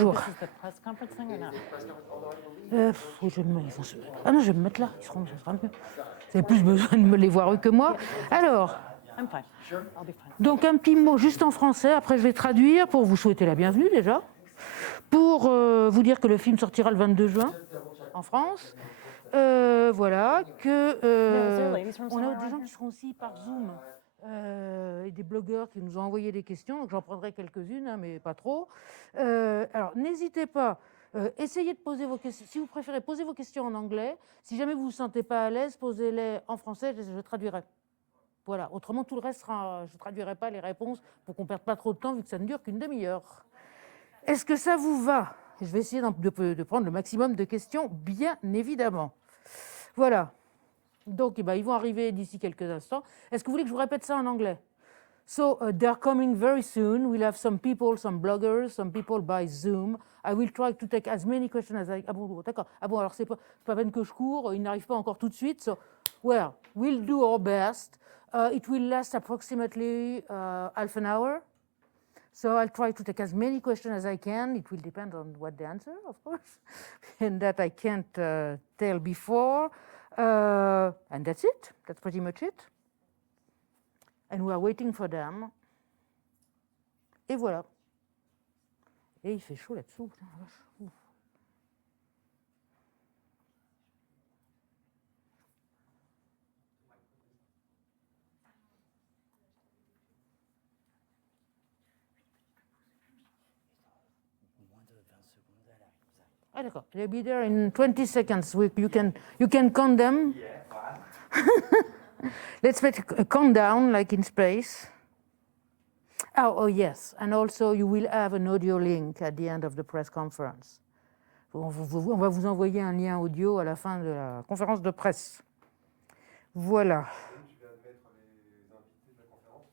Bonjour. This is the press conference thing or not? Ah non, je vais me mettre là. Ça sera mieux. Vous avez plus besoin de me les voir eux que moi. Alors, I'm fine. Sure. I'll be fine. donc un petit mot juste en français. Après, je vais traduire pour vous souhaiter la bienvenue déjà. Pour vous dire que le film sortira le 22 juin en France. Voilà, on a des gens qui seront aussi par Zoom et des blogueurs qui nous ont envoyé des questions. Donc j'en prendrai quelques-unes, hein, mais pas trop. Alors n'hésitez pas, essayez de poser vos questions. Si vous préférez, posez vos questions en anglais. Si jamais vous ne vous sentez pas à l'aise, posez-les en français, je traduirai. Voilà, autrement tout le reste, je ne traduirai pas les réponses pour qu'on ne perde pas trop de temps vu que ça ne dure qu'une demi-heure. Est-ce que ça vous va? Je vais essayer de prendre le maximum de questions, bien évidemment. Voilà. Donc, ils vont arriver d'ici quelques instants. Est-ce que vous voulez que je vous répète ça en anglais? So, they're coming very soon. We'll have some people, some bloggers, some people by Zoom. I will try to take as many questions as I... Ah bon, d'accord. Ah bon, alors c'est pas peine que je cours. Ils n'arrivent pas encore tout de suite. So, well, we'll do our best. It will last approximately half an hour. So I'll try to take as many questions as I can. It will depend on what the answer, of course, and that I can't tell before. And that's it. That's pretty much it. And we are waiting for them. Et voilà. Et il fait chaud là-dessous. Ah d'accord. They'll be there in 20 seconds. You can count them. Yeah. Let's make a countdown like in space. Oh yes, and also you will have an audio link at the end of the press conference. On va vous envoyer un lien audio à la fin de la conférence de presse. Voilà. Tu vas mettre les invités de la conférence?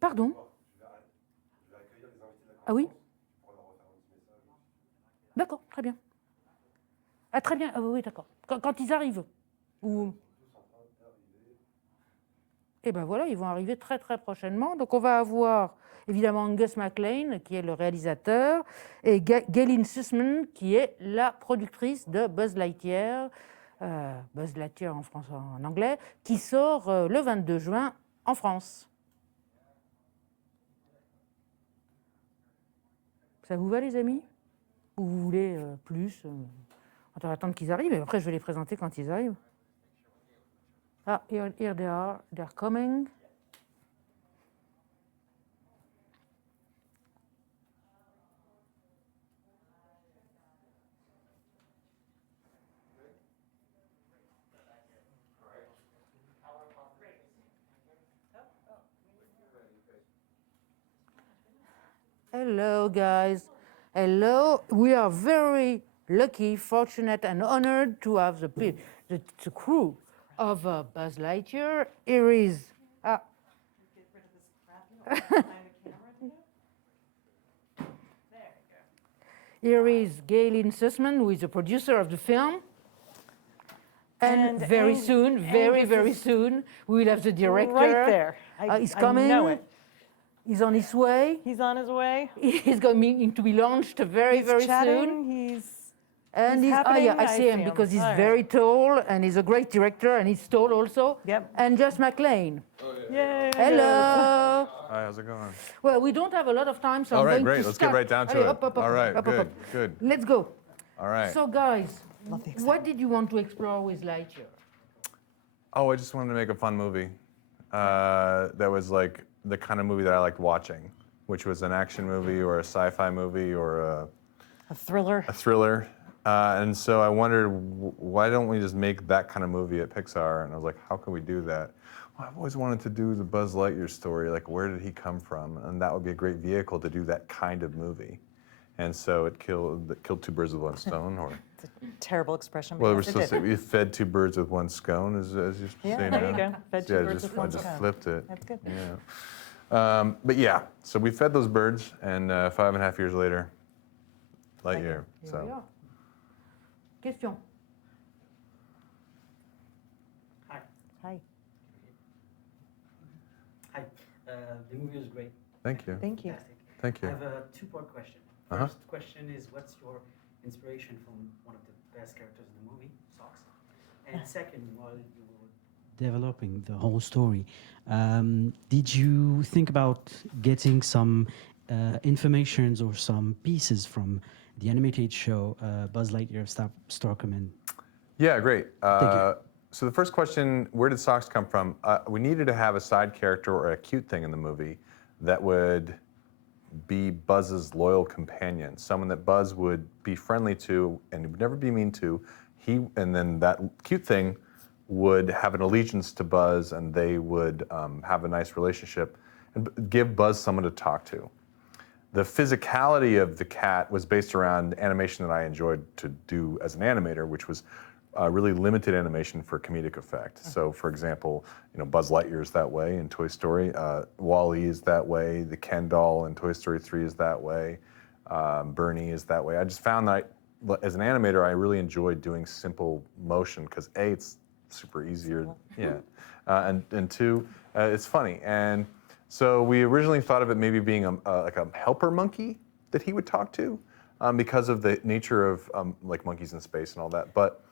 Pardon? Je vais accueillir les invités de la conférence. Ah oui? Tu pourras leur refaire un petit message. D'accord, très bien. Ah très bien, ah, oui, d'accord. Quand ils arrivent. Ou... Et ben voilà, ils vont arriver très très prochainement. Donc on va avoir évidemment Angus MacLane qui est le réalisateur et Galyn Susman qui est la productrice de Buzz Lightyear, Buzz Lightyear en français, en anglais, qui sort le 22 juin en France. Ça vous va les amis? Ou vous voulez plus? On va attendre qu'ils arrivent et après je vais les présenter quand ils arrivent. Ah, here they are. They're coming. Hello, guys. Hello. We are very lucky, fortunate, and honored to have the crew of Buzz Lightyear. Here is here is Galen Sussman, who is the producer of the film. And very soon, very soon, we will have the director. Right there. He's coming. I know it. He's on his way. He's on his way. He's going to be launched very chatting. soon. He's yeah, I see him because he's very tall and he's a great director and he's tall also. Yep. And Angus MacLane. Oh, yeah. Yay. Hello. Hi, how's it going? Well, we don't have a lot of time, so All I'm right, going great. to Let's start. get right down to Allez, it. up, All right, up. good. Let's go. All right. So, guys, what did you want to explore with Lightyear? Oh, I just wanted to make a fun movie that was like the kind of movie that I liked watching, which was an action movie or a sci-fi movie or A thriller. a thriller. And so I wondered, why don't we just make that kind of movie at Pixar? And I was like, how can we do that? Well, I've always wanted to do the Buzz Lightyear story, like where did he come from? And that would be a great vehicle to do that kind of movie. And so it killed two birds with one stone, or It's a terrible expression. well, we're yes, it supposed to did. say, you fed two birds with one scone, as you're Yeah, saying there now. you go. Fed two Yeah, birds with I one just stone. flipped it. That's good. Yeah. But yeah, so we fed those birds, and 5.5 years later, Lightyear. Here we So are. Question. Hi. Hi. Hi. The movie was great. thank you. Thank you. Fantastic. Thank I you. have a two-part question. First question is, what's your inspiration from one of the best characters in the movie, Socks? And second, while you were developing the whole story, did you think about getting some informations or some pieces from the animated show Buzz Lightyear of Star Command? Yeah, great. Thank you. So the first question, where did Socks come from? We needed to have a side character or a cute thing in the movie that would be Buzz's loyal companion, someone that Buzz would be friendly to and would never be mean to. And then that cute thing would have an allegiance to Buzz, and they would have a nice relationship and give Buzz someone to talk to. The physicality of the cat was based around animation that I enjoyed to do as an animator, which was really limited animation for comedic effect. So, for example, Buzz Lightyear is that way in Toy Story. Wall-E is that way. The Ken doll in Toy Story 3 is that way. Bernie is that way. I just found that as an animator, I really enjoyed doing simple motion because A, it's super easier, yeah, and two, it's funny. And so we originally thought of it maybe being like a helper monkey that he would talk to, because of the nature of like monkeys in space and all that. But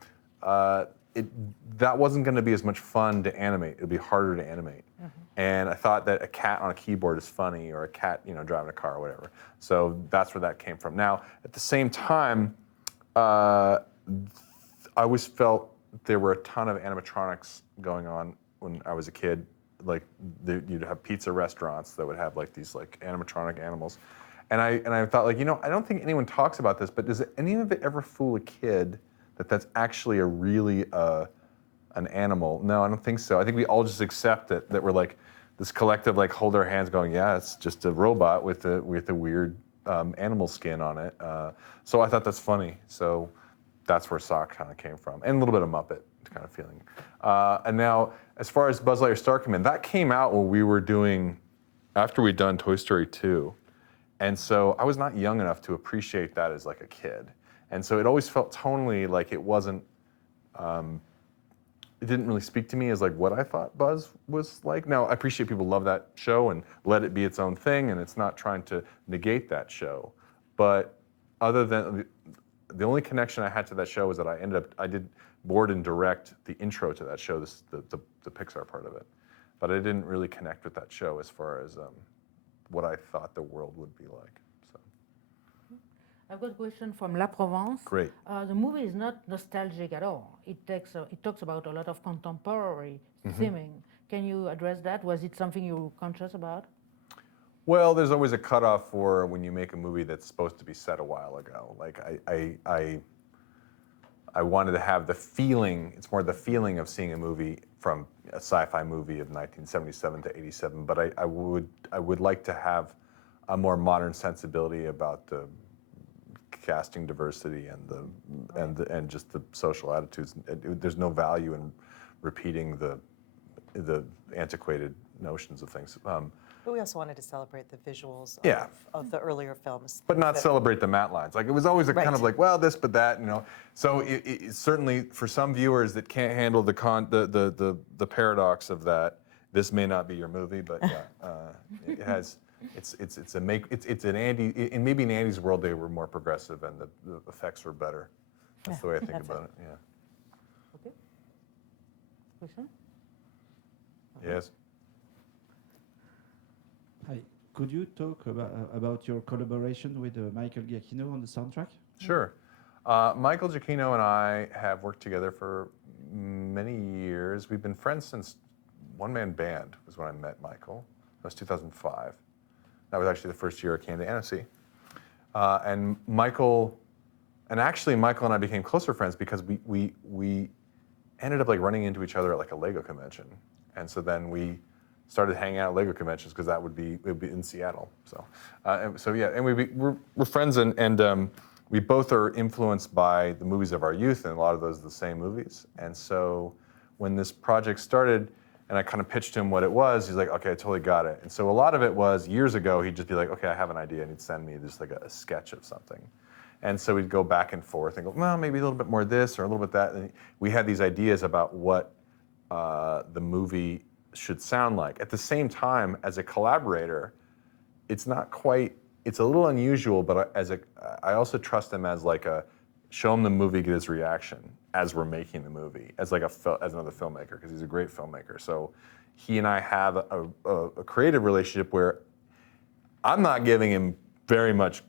that wasn't going to be as much fun to animate. It would be harder to animate. And I thought that a cat on a keyboard is funny, or a cat, driving a car or whatever. So that's where that came from. Now, at the same time, I always felt there were a ton of animatronics going on when I was a kid. Like you'd have pizza restaurants that would have like these like animatronic animals. And I thought, like, I don't think anyone talks about this, but does any of it ever fool a kid that that's actually a really an animal? No, I don't think so. I think we all just accept it, that we're like this collective, like, hold our hands going, yeah, it's just a robot with a weird animal skin on it. So I thought that's funny. So that's where Sock kind of came from, and a little bit of Muppet kind of feeling. And now, as far as Buzz Lightyear Star Command, that came out when we were after we'd done Toy Story 2. And so I was not young enough to appreciate that as like a kid. And so it always felt tonally like it wasn't, it didn't really speak to me as like what I thought Buzz was like. Now, I appreciate people love that show and let it be its own thing, and it's not trying to negate that show. But other than, the only connection I had to that show was that I did board and direct the intro to that show, the Pixar part of it. But I didn't really connect with that show as far as what I thought the world would be like. So. I've got a question from La Provence. Great. The movie is not nostalgic at all. It talks about a lot of contemporary theming. Can you address that? Was it something you were conscious about? Well, there's always a cutoff for when you make a movie that's supposed to be set a while ago. Like I wanted to have the feeling, it's more the feeling of seeing a movie from a sci-fi movie of 1977 to 87, but I would like to have a more modern sensibility about the casting diversity and just the social attitudes. There's no value in repeating the antiquated notions of things. But we also wanted to celebrate the visuals Yeah. of the earlier films. But not celebrate the matte lines. Like, it was always a kind of Right. like, well, this, but that, So it certainly, for some viewers that can't handle the paradox of that, this may not be your movie, but yeah, it has. It's an Andy. In maybe in Andy's world, they were more progressive and the effects were better. That's the way I think about it. Yeah. Okay. Question? Yes. Hi. Could you talk about your collaboration with Michael Giacchino on the soundtrack? Sure. Michael Giacchino and I have worked together for many years. We've been friends since One Man Band was when I met Michael. That was 2005. That was actually the first year I came to Annecy. And Michael and I became closer friends because we ended up like running into each other at like a Lego convention. And so then we started hanging out at Lego conventions because it would be in Seattle. So yeah, and we're friends, and we both are influenced by the movies of our youth, and a lot of those are the same movies. And so when this project started, and I kind of pitched him what it was, he's like, okay, I totally got it. And so a lot of it was, years ago, he'd just be like, okay, I have an idea, and he'd send me just like a sketch of something. And so we'd go back and forth and go, well, maybe a little bit more this or a little bit that. And we had these ideas about what the movie should sound like. At the same time, as a collaborator, it's not quite it's a little unusual, but I also trust him as like a show him the movie, get his reaction as we're making the movie, as like as another filmmaker, because he's a great filmmaker. So he and I have a creative relationship where I'm not giving him very much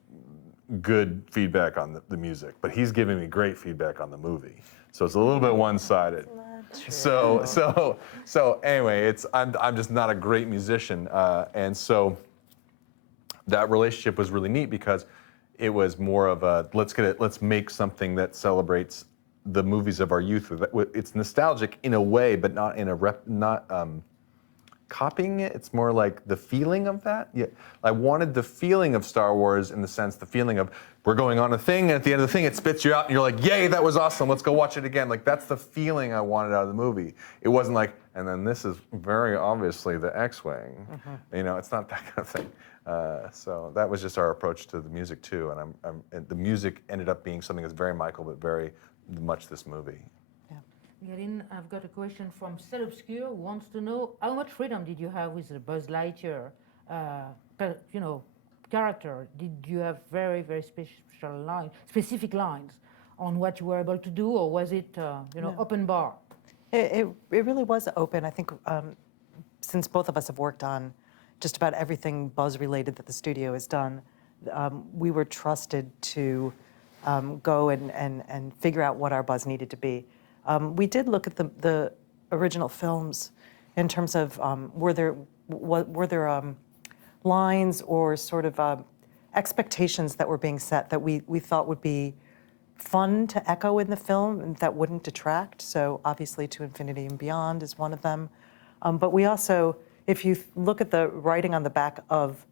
good feedback on the music, but he's giving me great feedback on the movie. So it's a little bit one-sided. So anyway, I'm just not a great musician, and so that relationship was really neat because it was more of a let's make something that celebrates the movies of our youth. It's nostalgic in a way, but not in a copying it. It's more like the feeling of that. Yeah, I wanted the feeling of Star Wars in the sense, the feeling of we're going on a thing, and at the end of the thing, it spits you out, and you're like, yay, that was awesome. Let's go watch it again. Like that's the feeling I wanted out of the movie. It wasn't like, and then this is very obviously the X-wing. You know, it's not that kind of thing. So that was just our approach to the music too, and the music ended up being something that's very Michael, but very much this movie. Galyn, I've got a question from Cell Obscure who wants to know how much freedom did you have with the Buzz Lightyear, character? Did you have very, very specific lines on what you were able to do, or was it, open bar? It really was open. I think since both of us have worked on just about everything Buzz related that the studio has done, we were trusted to go and figure out what our Buzz needed to be. We did look at the original films in terms of were there lines or sort of expectations that were being set that we thought would be fun to echo in the film and that wouldn't detract. So obviously To Infinity and Beyond is one of them. But we also, if you look at the writing on the back of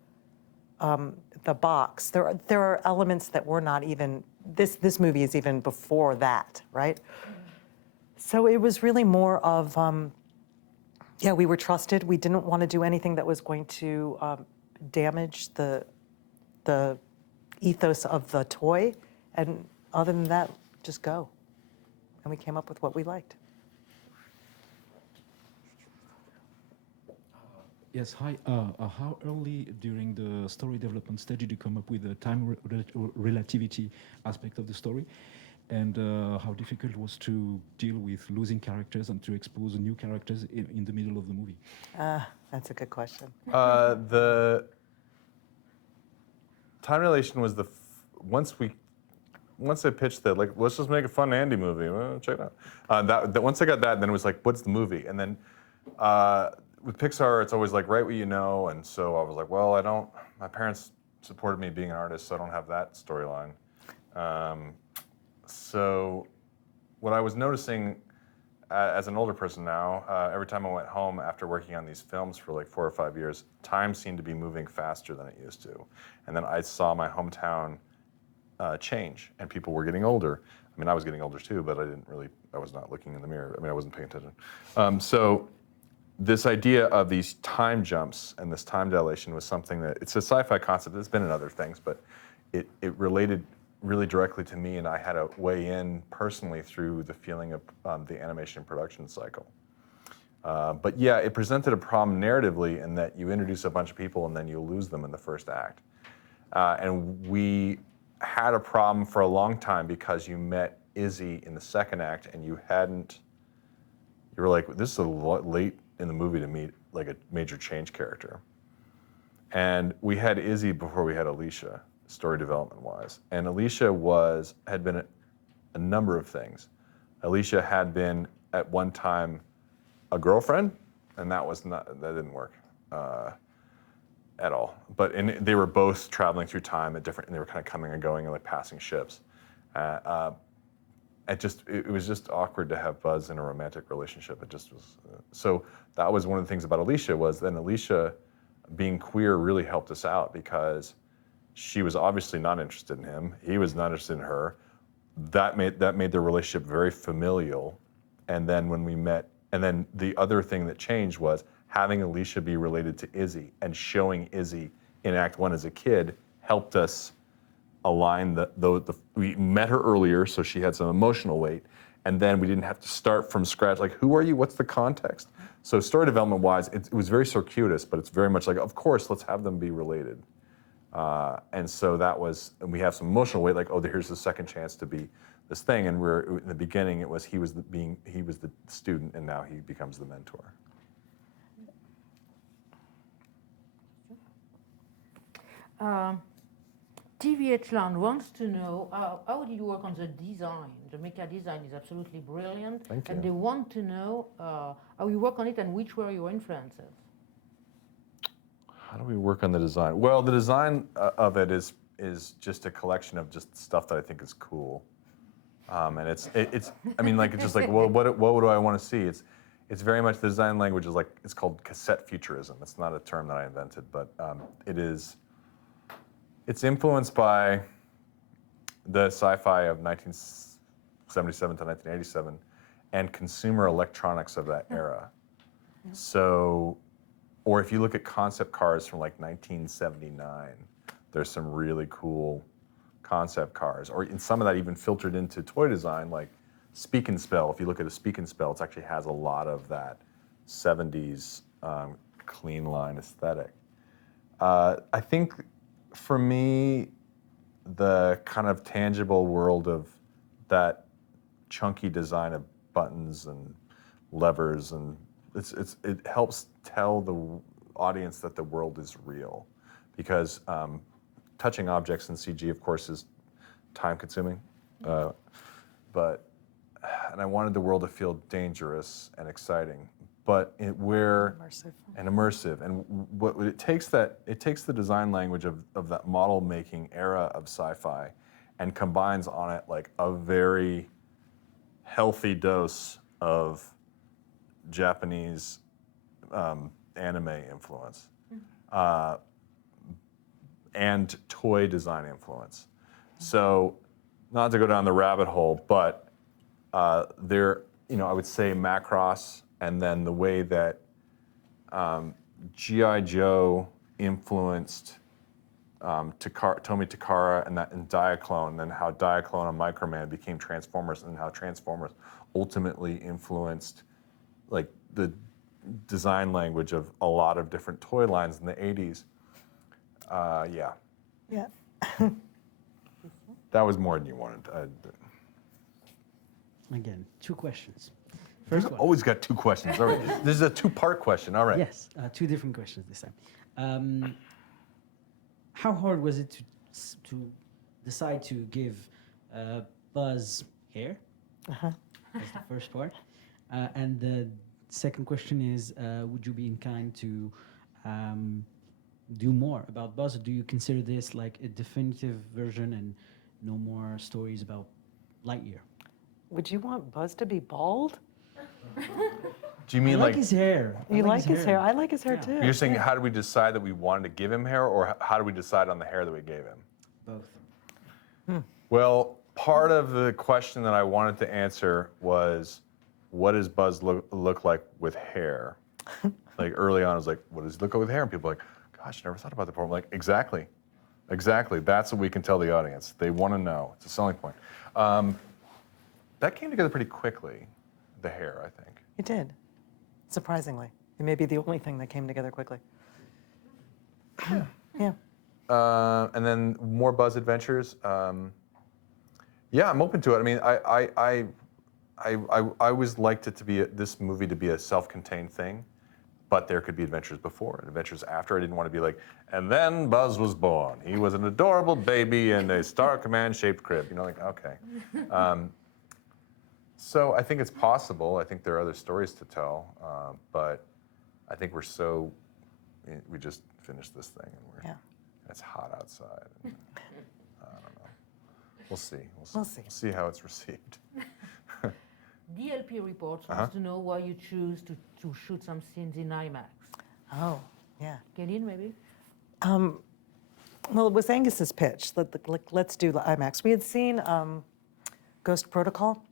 the box, there are elements that were not even, this movie is even before that, right? So it was really more of, we were trusted. We didn't want to do anything that was going to damage the ethos of the toy. And other than that, just go. And we came up with what we liked. Yes, hi. How early during the story development stage did you come up with the time relativity aspect of the story? And how difficult it was to deal with losing characters and to expose new characters in the middle of the movie? That's a good question. The time relation was once I pitched that, like, let's just make a fun Andy movie. Well, check it out. Once I got that, then it was like, what's the movie? And then with Pixar, it's always like, write what you know. And so I was like, well, my parents supported me being an artist, so I don't have that storyline. So what I was noticing as an older person now, every time I went home after working on these films for like 4 or 5 years, time seemed to be moving faster than it used to. And then I saw my hometown change, and people were getting older. I mean, I was getting older too, but I was not looking in the mirror. I mean, I wasn't paying attention. So this idea of these time jumps and this time dilation was something that, it's a sci-fi concept. It's been in other things, but it related really directly to me, and I had to weigh in personally through the feeling of the animation production cycle. But yeah, it presented a problem narratively in that you introduce a bunch of people and then you lose them in the first act. And we had a problem for a long time because you met Izzy in the second act and you were like, this is a lot late in the movie to meet like a major change character. And we had Izzy before we had Alicia, story development wise. And Alicia had been a number of things. Alicia had been at one time a girlfriend, and that didn't work at all. But they were both traveling through time and they were kind of coming and going and like passing ships. It was just awkward to have Buzz in a romantic relationship. It just was. So that was one of the things about Alicia, was then Alicia being queer really helped us out because she was obviously not interested in him. He was not interested in her. That made their relationship very familial. And then when we met, and then the other thing that changed was having Alicia be related to Izzy and showing Izzy in Act 1 as a kid helped us align we met her earlier, so she had some emotional weight, and then we didn't have to start from scratch, like, who are you, what's the context? So story development wise, it was very circuitous, but it's very much like, of course, let's have them be related. And so that was, and we have some emotional weight, like, oh, here's the second chance to be this thing. And in the beginning, it was he was the student, and now he becomes the mentor. TVH Land wants to know how did you work on the design? The mecha design is absolutely brilliant. Thank you. And they want to know how you work on it and which were your influences. How do we work on the design? Well, the design of it is just a collection of just stuff that I think is cool. And it's I mean, like, it's just like, well, what do I want to see? It's very much, the design language is like, it's called cassette futurism. It's not a term that I invented, but it's influenced by the sci-fi of 1977 to 1987 and consumer electronics of that era. So, or if you look at concept cars from like 1979, there's some really cool concept cars, or in some of that even filtered into toy design, like Speak and Spell. If you look at a Speak and Spell, it actually has a lot of that 70s clean line aesthetic. I think for me, the kind of tangible world of that chunky design of buttons and levers, and it helps tell the audience that the world is real, because touching objects in CG, of course, is time-consuming, and I wanted the world to feel dangerous and exciting, but immersive. And what it takes the design language of that model-making era of sci-fi, and combines on it like a very healthy dose of Japanese anime influence and toy design influence. So, not to go down the rabbit hole, but there, I would say Macross, and then the way that G.I. Joe influenced Tomy Takara and Diaclone, and how Diaclone and Microman became Transformers, and how Transformers ultimately influenced like the design language of a lot of different toy lines in the 80s. Yeah. Yeah. That was more than you wanted. Again, 2 questions. You've First one. always got 2 questions. All right. This is a 2-part question. All right. Yes, 2 different questions this time. How hard was it to decide to give Buzz hair? That's the first part. And the second question is, would you be inclined to do more about Buzz? Or do you consider this like a definitive version and no more stories about Lightyear? Would you want Buzz to be bald? Do you mean I like his hair. You like his hair? I like his hair too. You're saying, how do we decide that we wanted to give him hair, or how do we decide on the hair that we gave him? Both. Well, part of the question that I wanted to answer was, what does Buzz look like with hair? Like early on, I was like, what does he look like with hair? And people are like, gosh, I never thought about that before. I'm like, exactly. That's what we can tell the audience. They want to know. It's a selling point. That came together pretty quickly, the hair, I think. It did, surprisingly. It may be the only thing that came together quickly. Yeah. And then more Buzz adventures. Yeah, I'm open to it. I mean, I always liked it to be this movie to be a self-contained thing, but there could be adventures before and adventures after. I didn't want to be like, and then Buzz was born. He was an adorable baby in a Star Command shaped crib. Like, okay. So I think it's possible. I think there are other stories to tell, but I think we just finished this thing, and it's hot outside. And, I don't know. We'll see. We'll see how it's received. DLP Reports wants to know why you choose to shoot some scenes in IMAX. Oh, yeah. Galyn, maybe? Well, it was Angus's pitch. Let's do the IMAX. We had seen Ghost Protocol.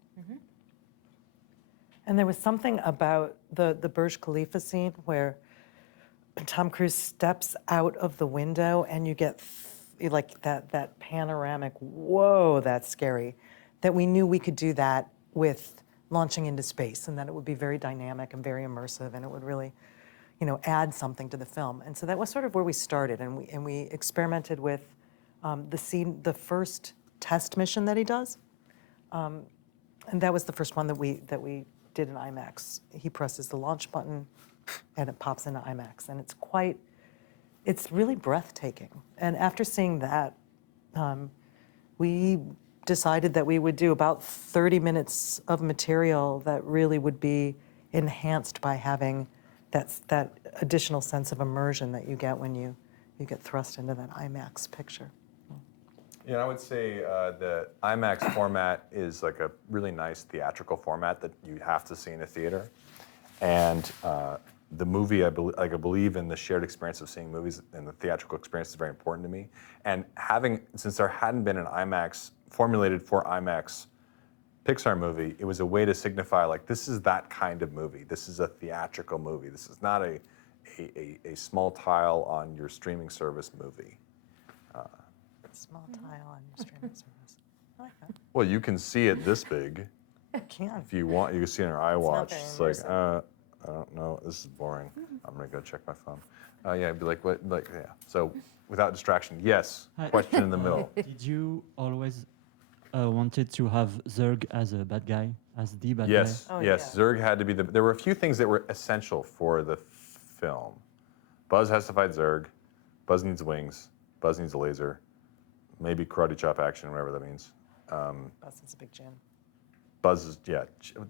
And there was something about the Burj Khalifa scene where Tom Cruise steps out of the window and you get like that panoramic, whoa, that's scary, that we knew we could do that with launching into space, and that it would be very dynamic and very immersive, and it would really add something to the film. And so that was sort of where we started, and we experimented with the first test mission that he does, and that was the first one that we did in IMAX. He presses the launch button, and it pops into IMAX, and it's really breathtaking. And after seeing that, we decided that we would do about 30 minutes of material that really would be enhanced by having that additional sense of immersion that you get when you get thrust into that IMAX picture. Yeah, I would say the IMAX format is like a really nice theatrical format that you have to see in a theater. And the movie, I believe in the shared experience of seeing movies, and the theatrical experience is very important to me. And since there hadn't been an IMAX, formulated for IMAX Pixar movie, it was a way to signify, like, this is that kind of movie. This is a theatrical movie. This is not a small tile on your streaming service movie. Small tile on your streaming service. I like that. Well, you can see it this big. You can. If you want, you can see it on your iWatch. very It's like, I don't know, this is boring. I'm gonna go check my phone. Yeah, I'd be like, what? Like, yeah. So, without distraction, yes. Hi. Question in the middle. Did you always wanted to have Zurg as a bad guy, as the bad Yes, Oh, yes. yeah. Zurg had to be there were a few things that were essential for the film. Buzz has to fight Zurg. Buzz needs wings. Buzz needs a laser. Maybe karate chop action, whatever that means. Buzz is a big gin. Buzz is,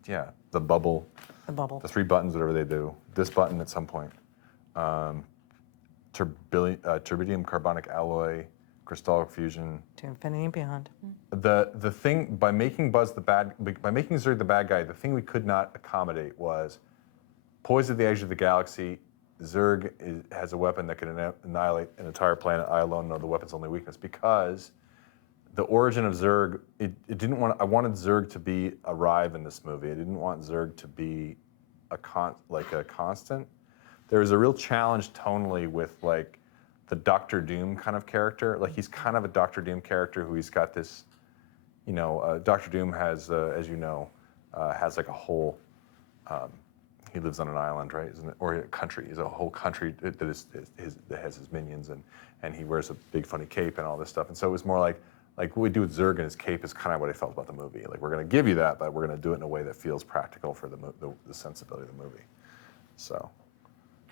yeah. The bubble, The bubble. the 3 buttons, whatever they do. This button at some point. Terbidium carbonic alloy, crystallic fusion. To infinity and beyond. The thing, by making Zurg the bad guy, the thing we could not accommodate was poised at the edge of the galaxy. Zurg has a weapon that can annihilate an entire planet. I alone know the weapon's only weakness, because the origin of Zurg, I wanted Zurg to arrive in this movie. I didn't want Zurg to be a constant. There was a real challenge tonally with, like, the Doctor Doom kind of character. Like, he's kind of a Doctor Doom character who he's got this, Doctor Doom has, as you know, has like a whole, he lives on an island, right? Isn't it? Or a country. He's a whole country that has his minions, and he wears a big funny cape and all this stuff. And so it was more like what we do with Zurg and his cape is kind of what I felt about the movie. Like, we're going to give you that, but we're going to do it in a way that feels practical for the sensibility of the movie. So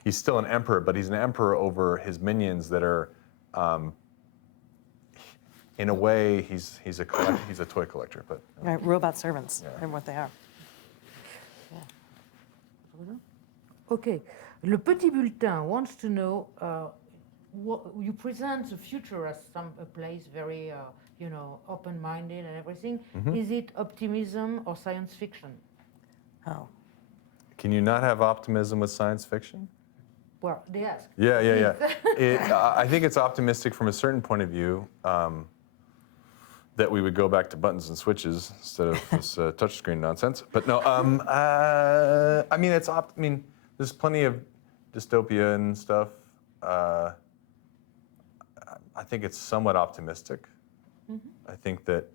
he's still an emperor, but he's an emperor over his minions that are, in a way, he's a toy collector. But Right, robot servants, Yeah. and what they are. Okay. Le Petit Bulletin wants to know, you present the future as a place very, open-minded and everything. Is it optimism or science fiction? Oh. can you not have optimism with science fiction? Well, they ask. Yeah. I think it's optimistic from a certain point of view, that we would go back to buttons and switches instead of this touchscreen nonsense. But no, there's plenty of dystopia and stuff. I think it's somewhat optimistic. I think that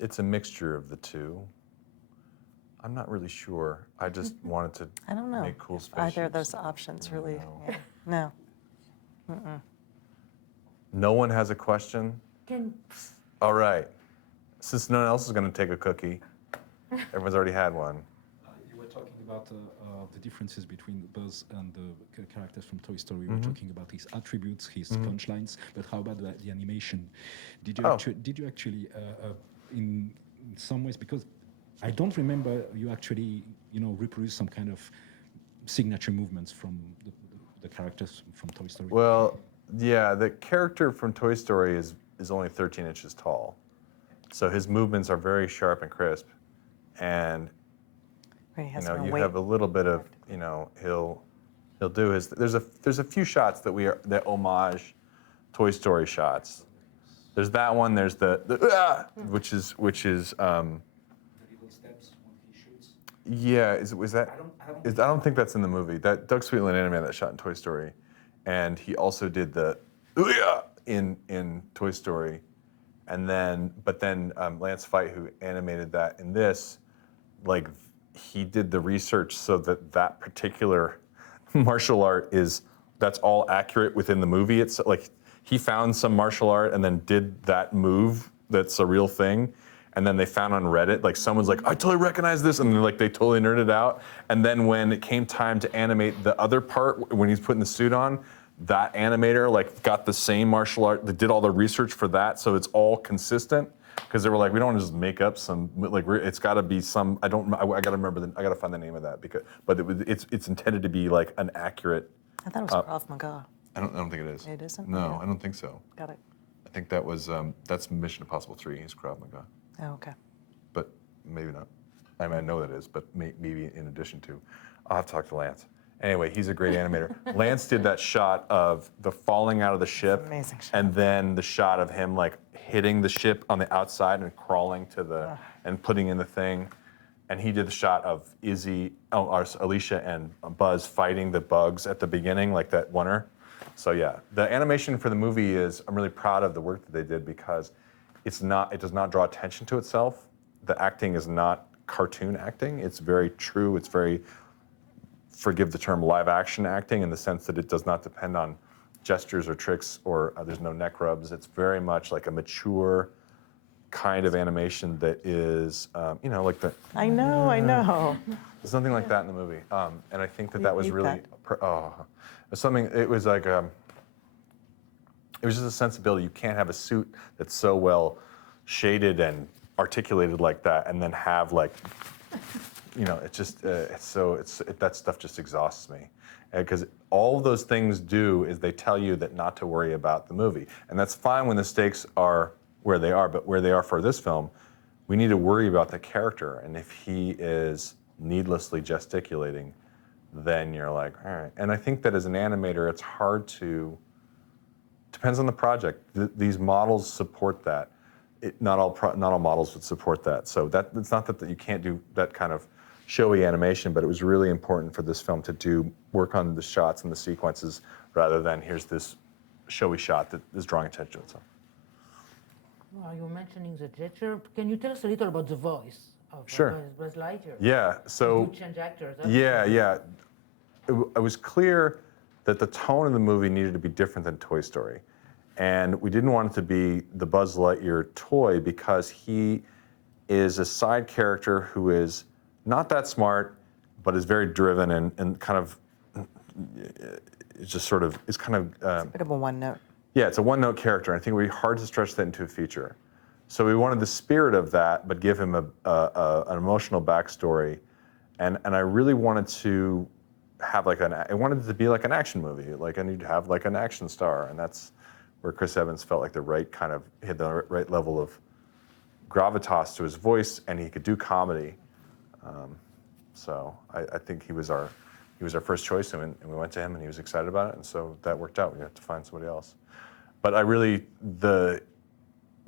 it's a mixture of the two. I'm not really sure. I just wanted to I don't know make cool if spaceships. either of those options really. No. Yeah. No. No one has a question? Can All right. Since no one else is going to take a cookie, everyone's already had one. You were talking about the differences between Buzz and the characters from Toy Story. We were talking about his attributes, his punchlines, but how about the animation? Did you actually, in some ways, because I don't remember you actually, reproduce some kind of signature movements from the characters from Toy Story? Well, yeah, the character from Toy Story is only 13 inches tall. So his movements are very sharp and crisp. And Where he has you no you weight. have a little bit of, he'll do his. There's a few shots that homage Toy Story shots. There's that one. There's which is. The little steps when he shoots. Yeah, I don't think that's in the movie. That Doug Sweetland animated that shot in Toy Story, and he also did the in Toy Story, but then Lance Veidt, who animated that in this, like, he did the research so that particular martial art that's all accurate within the movie. It's like he found some martial art and then did that move that's a real thing. And then they found on Reddit, like someone's like, I totally recognize this. And they totally nerded out. And then when it came time to animate the other part, when he's putting the suit on, that animator like got the same martial art. They did all the research for that. So it's all consistent. Because they were like, we don't want to just make up some, like, it's got to be some, I got to remember, I got to find the name of that. But it's intended to be like an accurate. I thought it was Krav Maga. I don't think it is. It isn't? No, Okay. I don't think so. Got it. I think that was, that's Mission Impossible 3, he's Krav Maga. Oh, okay. But maybe not. I mean, I know that is, but maybe in addition to. I'll have to talk to Lance. Anyway, he's a great animator. Lance did that shot of the falling out of the ship. Amazing shot. And then the shot of him like hitting the ship on the outside and crawling to the, and putting in the thing. And he did the shot of Alicia and Buzz fighting the bugs at the beginning, like that oneer. So yeah, the animation for the movie I'm really proud of the work that they did because it does not draw attention to itself. The acting is not cartoon acting. It's very true. It's very, forgive the term, live action acting in the sense that it does not depend on gestures or tricks or there's no neck rubs. It's very much like a mature kind of animation that is, like the. I know. There's something like that in the movie. And I think that was Eat really, that. it was like, it was just a sensibility. You can't have a suit that's so well shaded and articulated like that and then have like, it's just, that stuff just exhausts me. Because all those things do is they tell you that not to worry about the movie. And that's fine when the stakes are where they are, but where they are for this film, we need to worry about the character. And if he is needlessly gesticulating, then you're like, all right. And I think that as an animator, it's hard to, depends on the project. These models support that. Not all models would support that. So it's not that you can't do that kind of showy animation, but it was really important for this film to work on the shots and the sequences rather than here's this showy shot that is drawing attention to itself. Well, you were mentioning the gesture. Can you tell us a little about the voice of Buzz Lightyear? Yeah, so. You change actors. Yeah. It was clear that the tone of the movie needed to be different than Toy Story. And we didn't want it to be the Buzz Lightyear toy because he is a side character who is not that smart, but is very driven and kind of, it's a bit of a one note. Yeah, it's a one-note character. I think it would be hard to stretch that into a feature. So we wanted the spirit of that, but give him an emotional backstory. And I really wanted to have I wanted it to be like an action movie. Like I need to have like an action star. And that's where Chris Evans felt like he had the right level of gravitas to his voice and he could do comedy. So I think he was our first choice and we went to him and he was excited about it. And so that worked out. We had to find somebody else. But the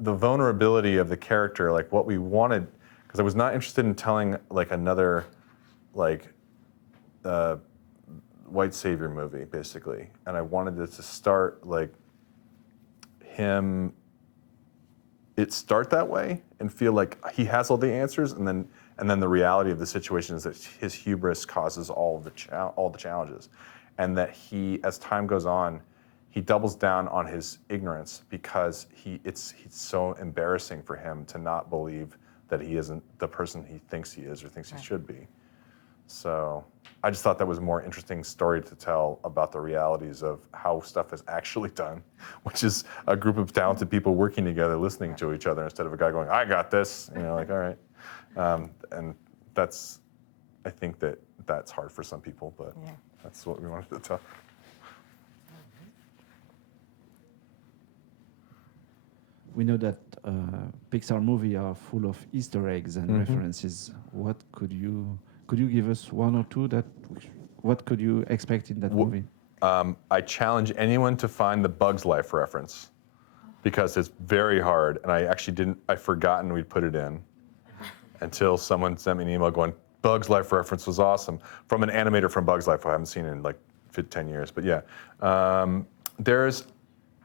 vulnerability of the character, like what we wanted, because I was not interested in telling like another white savior movie, basically. And I wanted it to start like start that way and feel like he has all the answers and then the reality of the situation is that his hubris causes all the challenges. And that as time goes on, he doubles down on his ignorance because it's so embarrassing for him to not believe that he isn't the person he thinks he is or thinks he should be. So I just thought that was a more interesting story to tell about the realities of how stuff is actually done, which is a group of talented people working together, listening to each other instead of a guy going, I got this, like, all right. And I think that's hard for some people, but that's what we wanted to tell. We know that Pixar movies are full of Easter eggs and references. What could you give us one or two what could you expect in that movie? I challenge anyone to find the Bugs Life reference because it's very hard, and I'd forgotten we'd put it in until someone sent me an email going, Bugs Life reference was awesome, from an animator from Bugs Life I haven't seen in like 10 years, but yeah.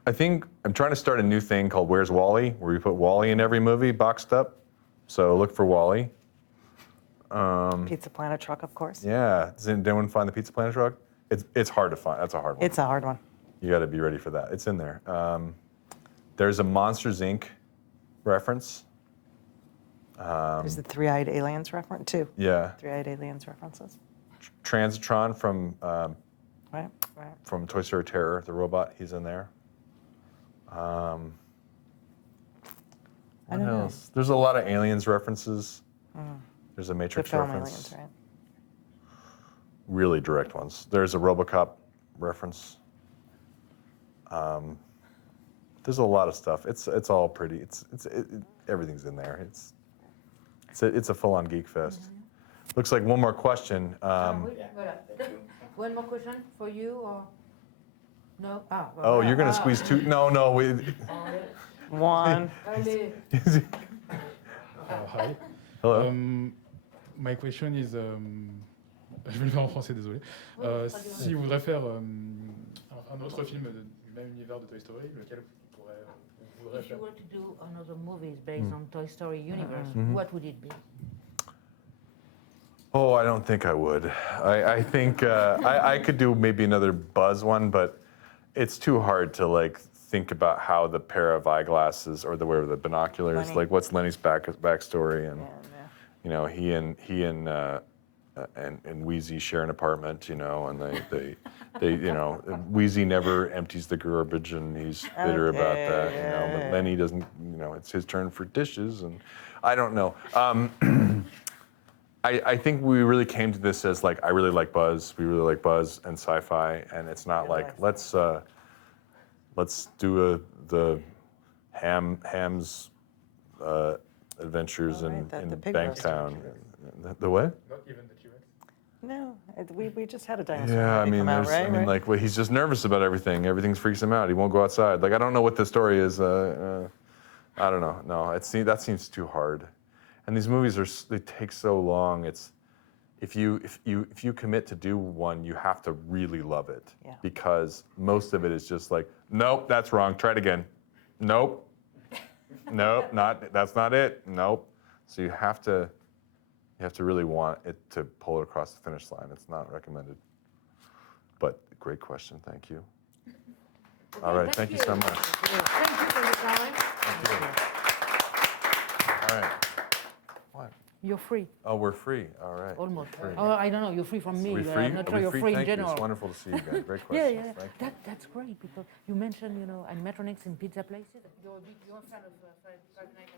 I think I'm trying to start a new thing called Where's Wally, where we put Wally in every movie, boxed up. So look for Wally. Pizza Planet truck, of course. Yeah, did anyone find the Pizza Planet truck? It's hard to find. That's a hard one. It's a hard one. You got to be ready for that. It's in there. There's a Monsters Inc. reference. There's the three-eyed aliens reference, too. Yeah. Three-eyed aliens references. Transitron from Right. from Toy Story Terror, the robot. He's in there. What don't know. else? There's a lot of aliens references. There's a The Matrix film reference. aliens, right? Really direct ones. There's a RoboCop reference. There's a lot of stuff. It's all pretty. Everything's in there. It's a full-on geek fest. Looks like one more question. One more question for you, or no? Oh, you're gonna squeeze two? No. One. Allez. Hi. Hello. My question is, je vais le faire en français, désolé. Si vous voudrez faire un autre film du même univers de Toy Story, lequel vous voudrez If you faire? were to do another movie based on Toy Story universe, what would it be? Oh, I don't think I would. I think I could do maybe another Buzz one, but it's too hard to like think about how the pair of eyeglasses or the binoculars, Lenny. like what's Lenny's backstory, and you know he and Wheezy share an apartment, you know, and they you know Wheezy never empties the garbage and he's bitter about that, you know, but Lenny doesn't, you know, it's his turn for dishes, and I don't know. I think we really came to this as like, I really like Buzz, we really like Buzz and sci-fi, and it's not like, let's do the Ham's adventures in the pig Banktown. The what? Not even the T-Rex? No, we just had a dinosaur Yeah, I movie mean, come out, there's, right? I mean, Right? like, well, he's just nervous about everything. Everything freaks him out. He won't go outside. Like, I don't know what the story is. I don't know. No, that seems too hard. And these movies they take so long. It's if you commit to do one, you have to really love it, because most of it is just like, nope, that's wrong. Try it again. Nope. Nope, that's not it. Nope. So you have to really want it to pull it across the finish line. It's not recommended. But great question. Thank you. All right. Thank you so much. Thank you for your time. All right. What? You're free, Oh, we're free. All right. almost. Free. Oh, I don't know, you're free from me. Are we but free? I'm not Are sure we you're free? free in Thank you. general. It's wonderful to see you again. Great Yeah, questions. yeah, Thank you. that's great, because you mentioned, you know, animatronics in pizza places. You're a fan of Friday Night